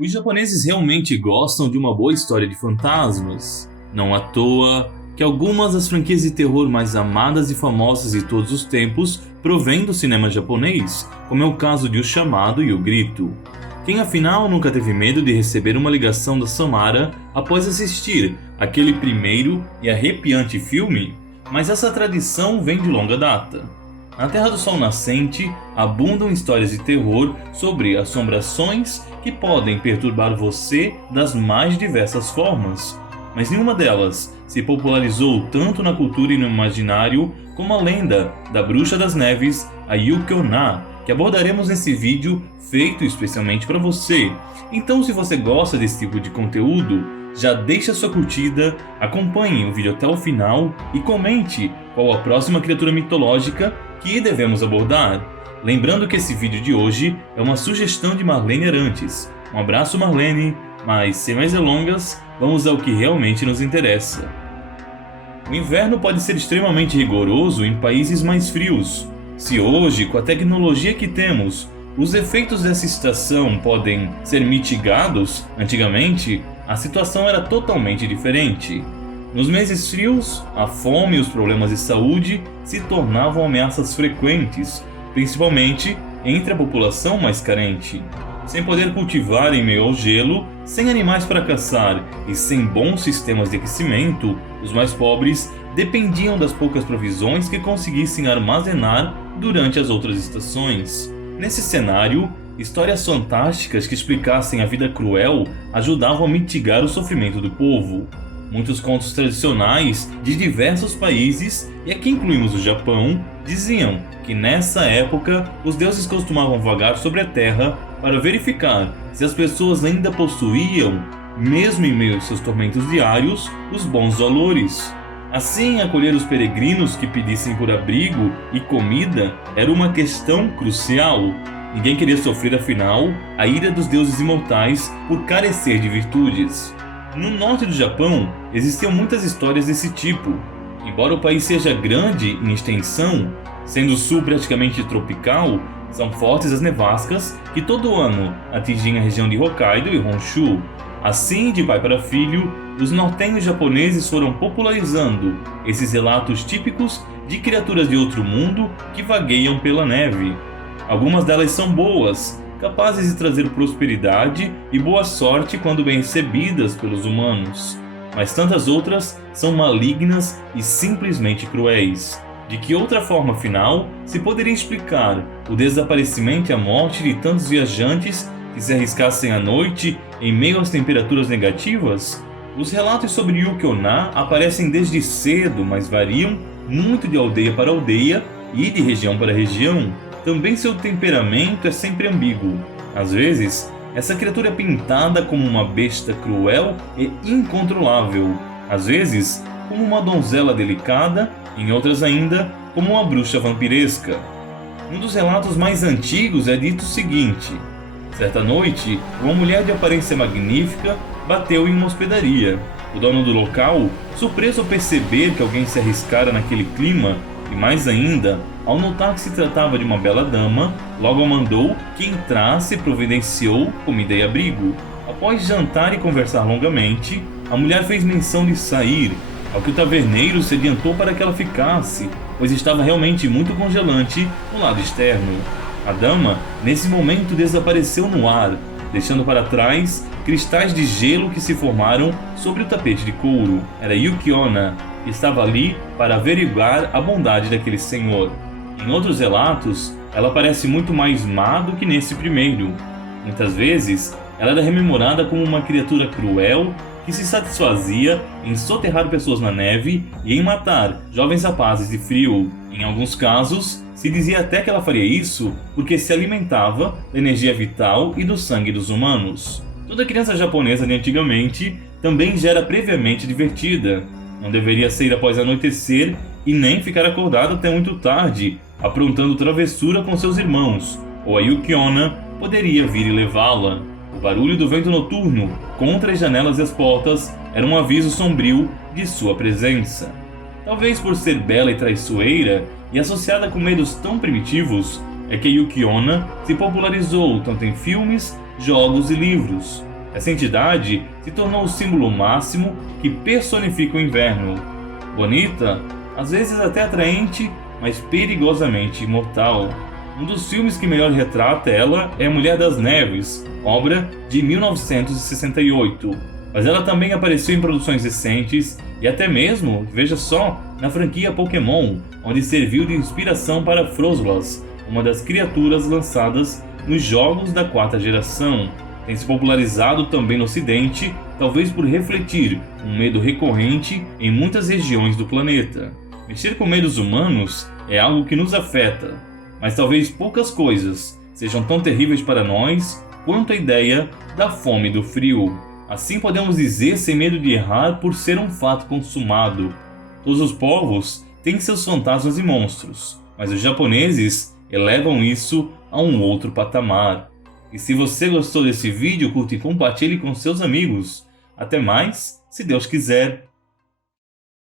Os japoneses realmente gostam de uma boa história de fantasmas. Não à toa que algumas das franquias de terror mais amadas e famosas de todos os tempos provêm do cinema japonês, como é o caso de O Chamado e O Grito. Quem afinal nunca teve medo de receber uma ligação da Samara após assistir aquele primeiro e arrepiante filme? Mas essa tradição vem de longa data. Na Terra do Sol Nascente, abundam histórias de terror sobre assombrações que podem perturbar você das mais diversas formas. Mas nenhuma delas se popularizou tanto na cultura e no imaginário como a lenda da Bruxa das Neves, a Yuki-onna, que abordaremos nesse vídeo feito especialmente para você. Então, se você gosta desse tipo de conteúdo, já deixa sua curtida, acompanhe o vídeo até o final e comente qual a próxima criatura mitológica que devemos abordar. Lembrando que esse vídeo de hoje é uma sugestão de Marlene Arantes. Um abraço, Marlene, mas sem mais delongas, vamos ao que realmente nos interessa. O inverno pode ser extremamente rigoroso em países mais frios. Se hoje, com a tecnologia que temos, os efeitos dessa estação podem ser mitigados, antigamente a situação era totalmente diferente. Nos meses frios, a fome e os problemas de saúde se tornavam ameaças frequentes, principalmente entre a população mais carente. Sem poder cultivar em meio ao gelo, sem animais para caçar e sem bons sistemas de aquecimento, os mais pobres dependiam das poucas provisões que conseguissem armazenar durante as outras estações. Nesse cenário, histórias fantásticas que explicassem a vida cruel ajudavam a mitigar o sofrimento do povo. Muitos contos tradicionais de diversos países, e aqui incluímos o Japão, diziam que nessa época os deuses costumavam vagar sobre a terra para verificar se as pessoas ainda possuíam, mesmo em meio aos seus tormentos diários, os bons valores. Assim, acolher os peregrinos que pedissem por abrigo e comida era uma questão crucial. Ninguém queria sofrer, afinal, a ira dos deuses imortais por carecer de virtudes. No norte do Japão, existiam muitas histórias desse tipo. Embora o país seja grande em extensão, sendo o sul praticamente tropical, são fortes as nevascas que todo ano atingem a região de Hokkaido e Honshu. Assim, de pai para filho, os nortenhos japoneses foram popularizando esses relatos típicos de criaturas de outro mundo que vagueiam pela neve. Algumas delas são boas, capazes de trazer prosperidade e boa sorte quando bem recebidas pelos humanos. Mas tantas outras são malignas e simplesmente cruéis. De que outra forma, afinal, se poderia explicar o desaparecimento e a morte de tantos viajantes que se arriscassem à noite em meio às temperaturas negativas? Os relatos sobre Yuki-onna aparecem desde cedo, mas variam muito de aldeia para aldeia e de região para região. Também seu temperamento é sempre ambíguo. Às vezes, essa criatura é pintada como uma besta cruel e incontrolável. Às vezes, como uma donzela delicada, em outras ainda, como uma bruxa vampiresca. Um dos relatos mais antigos é dito o seguinte: certa noite, uma mulher de aparência magnífica bateu em uma hospedaria. O dono do local, surpreso ao perceber que alguém se arriscara naquele clima, e mais ainda, ao notar que se tratava de uma bela dama, logo mandou que entrasse e providenciou comida e abrigo. Após jantar e conversar longamente, a mulher fez menção de sair, ao que o taverneiro se adiantou para que ela ficasse, pois estava realmente muito congelante no lado externo. A dama, nesse momento, desapareceu no ar, deixando para trás cristais de gelo que se formaram sobre o tapete de couro. Era Yuki-onna, que estava ali para averiguar a bondade daquele senhor. Em outros relatos, ela parece muito mais má do que nesse primeiro. Muitas vezes, ela era rememorada como uma criatura cruel que se satisfazia em soterrar pessoas na neve e em matar jovens rapazes de frio. Em alguns casos, se dizia até que ela faria isso porque se alimentava da energia vital e do sangue dos humanos. Toda criança japonesa de antigamente também já era previamente divertida. Não deveria sair após anoitecer e nem ficar acordado até muito tarde, aprontando travessura com seus irmãos, ou a Yuki-onna poderia vir e levá-la. O barulho do vento noturno contra as janelas e as portas era um aviso sombrio de sua presença. Talvez por ser bela e traiçoeira e associada com medos tão primitivos, é que Yuki-onna se popularizou tanto em filmes, jogos e livros. Essa entidade se tornou o símbolo máximo que personifica o inverno. Bonita, às vezes até atraente, mas perigosamente imortal. Um dos filmes que melhor retrata ela é A Mulher das Neves, obra de 1968. Mas ela também apareceu em produções recentes e até mesmo, veja só, na franquia Pokémon, onde serviu de inspiração para Froslas, uma das criaturas lançadas nos jogos da 4ª geração. Tem se popularizado também no ocidente, talvez por refletir um medo recorrente em muitas regiões do planeta. Mexer com medos humanos é algo que nos afeta, mas talvez poucas coisas sejam tão terríveis para nós quanto a ideia da fome e do frio. Assim podemos dizer sem medo de errar por ser um fato consumado. Todos os povos têm seus fantasmas e monstros, mas os japoneses elevam isso a um outro patamar. E se você gostou desse vídeo, curta e compartilhe com seus amigos. Até mais, se Deus quiser.